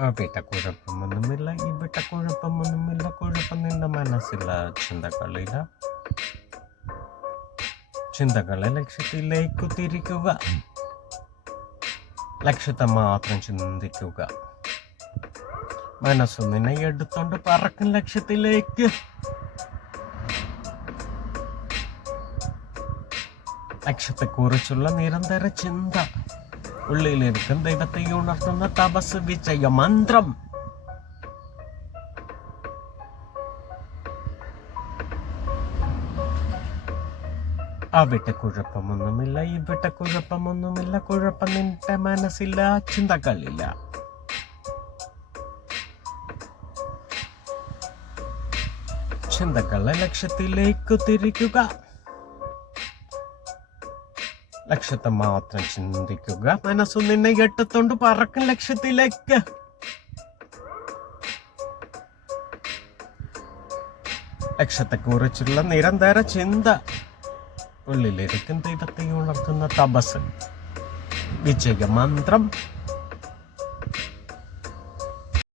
അവിടെ കുഴപ്പമൊന്നുമില്ല, ഇവിടെ കുഴപ്പമൊന്നുമില്ല. കുഴപ്പം നിന്റെ മനസ്സില്ല. ചിന്തകളില്ല, ചിന്തകളെ ലക്ഷ്യത്തിലേക്കു തിരിക്കുക. ലക്ഷ്യത്തെ മാത്രം ചിന്തിക്കുക. മനസ്സ് നിന്നെ എടുത്തോണ്ട് പറക്കും ലക്ഷ്യത്തിലേക്ക്. ലക്ഷ്യത്തെക്കുറിച്ചുള്ള നിരന്തര ചിന്ത, ഉള്ളിലിരിക്കും ദൈവത്തെ ഉണർത്തുന്ന തപസ്, വിജയ മന്ത്രം. അവിടെ കുഴപ്പമൊന്നുമില്ല, ഇവിടെ കുഴപ്പമൊന്നുമില്ല. കുഴപ്പം നിന്റെ മനസ്സില്ല, ചിന്തകളില്ല. ചിന്തകളെ ലക്ഷ്യത്തിലേക്ക് തിരിക്കുക. ലക്ഷ്യത്തെ മാത്രം ചിന്തിക്കുക. മനസ്സു നിന്നെ എട്ടത്തോണ്ട് പറക്കും ലക്ഷ്യത്തിലേക്ക്. ലക്ഷ്യത്തെക്കുറിച്ചുള്ള നിരന്തര ചിന്ത, ഉള്ളിലിരിക്കും ദൈവത്തെ ഉണർത്തുന്ന തപസ്, വിജയ മന്ത്രം.